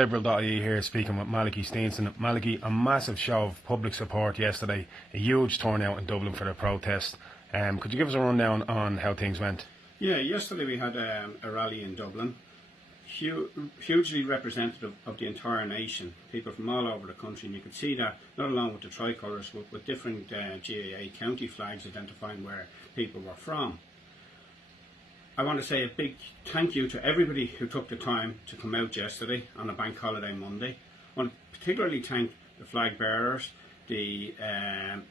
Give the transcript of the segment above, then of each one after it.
Liberal.ie here speaking with Malachy Steenson. Malachy, a massive show of public support yesterday, a huge turnout in Dublin for the protest. Could you give us a rundown on how things went? Yeah, yesterday we had a rally in Dublin, hugely representative of the entire nation, people from all over the country, and you could see that not along with the tricolours, with different GAA county flags identifying where people were from. I want to say a big thank you to everybody who took the time to come out yesterday on a bank holiday Monday. I want to particularly thank the flag bearers, the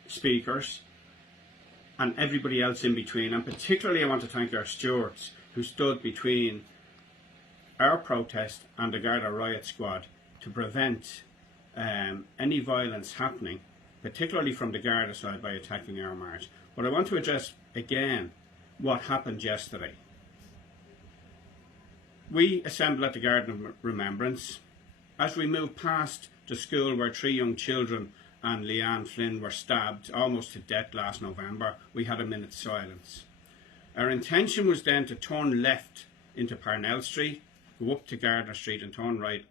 speakers, and everybody else in between. And particularly I want to thank our stewards who stood between our protest and the Garda riot squad to prevent any violence happening, particularly from the Garda side by attacking our march. But I want to address again what happened yesterday. We assembled at the Garden of Remembrance. As we moved past the school where 3 young children and Leanne Flynn were stabbed almost to death last November, we had a minute's silence. Our intention was then to turn left into Parnell Street, go up to Gardner Street and turn right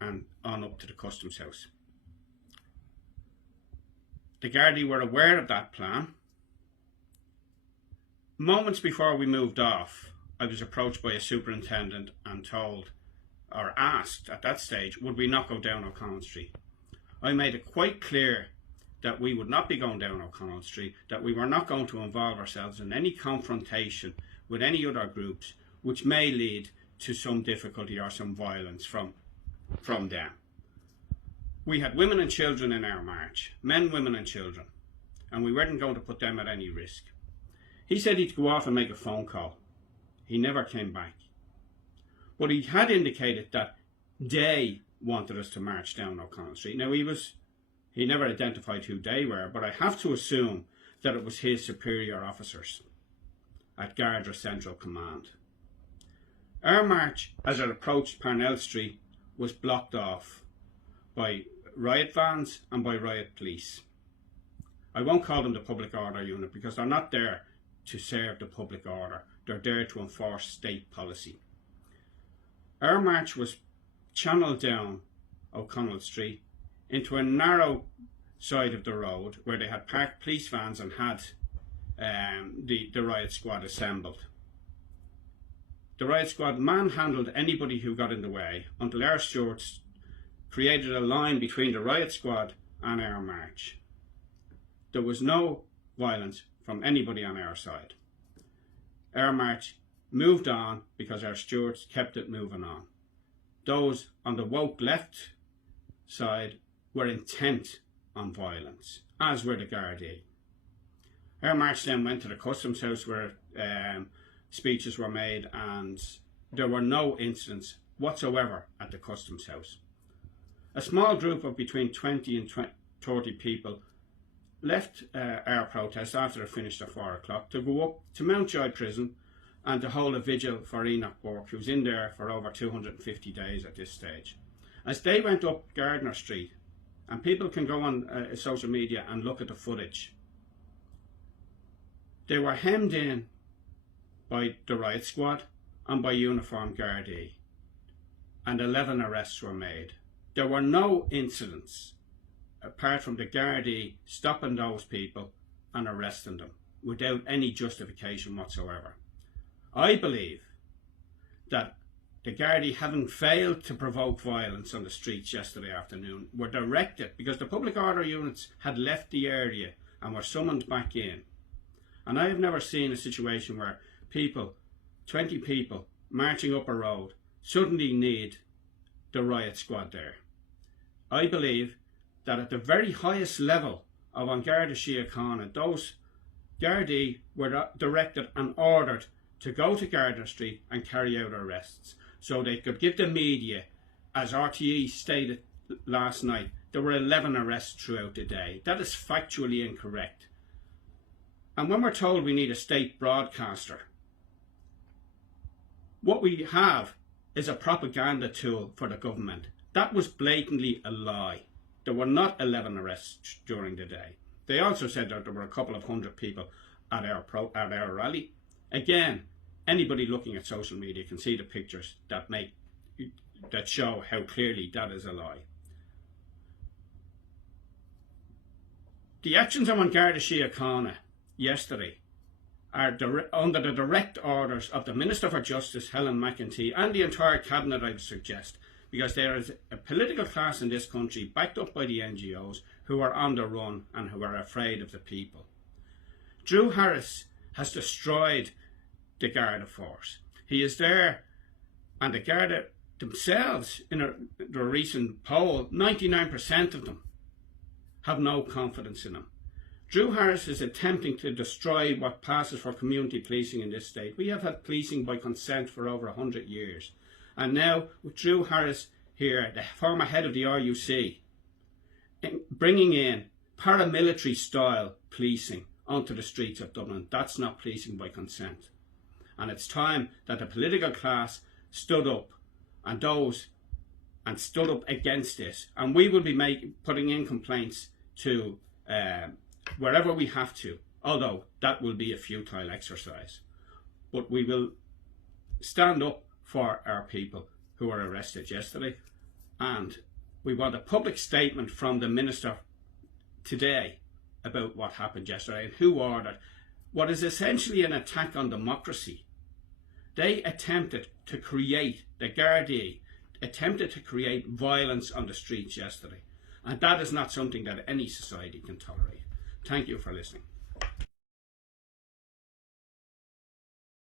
and on up to the Customs House. The Gardaí were aware of that plan. Moments before we moved off, I was approached by a superintendent and told, or asked at that stage, would we not go down O'Connell Street? I made it quite clear that we would not be going down O'Connell Street, that we were not going to involve ourselves in any confrontation with any other groups which may lead to some difficulty or some violence from them. We had women and children in our march, men, women and children, and we weren't going to put them at any risk. He said he'd go off and make a phone call. He never came back. But he had indicated that they wanted us to march down O'Connell Street. Now he never identified who they were, but I have to assume that it was his superior officers at Garda Central Command. Our march, as it approached Parnell Street, was blocked off by riot vans and by riot police. I won't call them the public order unit because they're not there to serve the public order. They're there to enforce state policy. Our march was channeled down O'Connell Street into a narrow side of the road where they had parked police vans and had the riot squad assembled. The riot squad manhandled anybody who got in the way until our stewards created a line between the riot squad and our march. There was no violence from anybody on our side. Our march moved on because our stewards kept it moving on. Those on the woke left side were intent on violence, as were the Gardaí. Our march then went to the Customs House where speeches were made, and there were no incidents whatsoever at the Customs House. A small group of between 20 and 30 people left our protest after it finished at 4 o'clock to go up to Mountjoy Prison and to hold a vigil for Enoch Burke, who's in there for over 250 days at this stage. As they went up Gardner Street, and people can go on social media and look at the footage, they were hemmed in by the riot squad and by uniformed Gardaí, and 11 arrests were made. There were no incidents apart from the Gardaí stopping those people and arresting them without any justification whatsoever. I believe that the Gardaí, having failed to provoke violence on the streets yesterday afternoon, were directed, because the public order units had left the area and were summoned back in. And I have never seen a situation where people, 20 people, marching up a road, suddenly need the riot squad there. I believe that at the very highest level of An Garda Síochána, those Gardaí were directed and ordered to go to Gardner Street and carry out arrests so they could give the media, as RTE stated last night, there were 11 arrests throughout the day. That is factually incorrect. And when we're told we need a state broadcaster, what we have is a propaganda tool for the government. That was blatantly a lie. There were not 11 arrests during the day. They also said that there were a couple of hundred people at our rally. Again, anybody looking at social media can see the pictures that make that show how clearly that is a lie. The actions of Garda Síochána yesterday are under the direct orders of the Minister for Justice, Helen McEntee, and the entire Cabinet, I would suggest, because there is a political class in this country, backed up by the NGOs, who are on the run and who are afraid of the people. Drew Harris has destroyed the Garda force. He is there, and the Garda themselves, in a recent poll, 99% of them have no confidence in him. Drew Harris is attempting to destroy what passes for community policing in this state. We have had policing by consent for over 100 years. And now, with Drew Harris here, the former head of the RUC, bringing in paramilitary style policing onto the streets of Dublin, that's not policing by consent. And it's time that the political class stood up and stood up against this. And we will be putting in complaints to wherever we have to, although that will be a futile exercise. But we will stand up for our people who were arrested yesterday, and we want a public statement from the Minister today about what happened yesterday and who ordered what is essentially an attack on democracy. They attempted to create, the Gardaí attempted to create violence on the streets yesterday, and that is not something that any society can tolerate. Thank you for listening.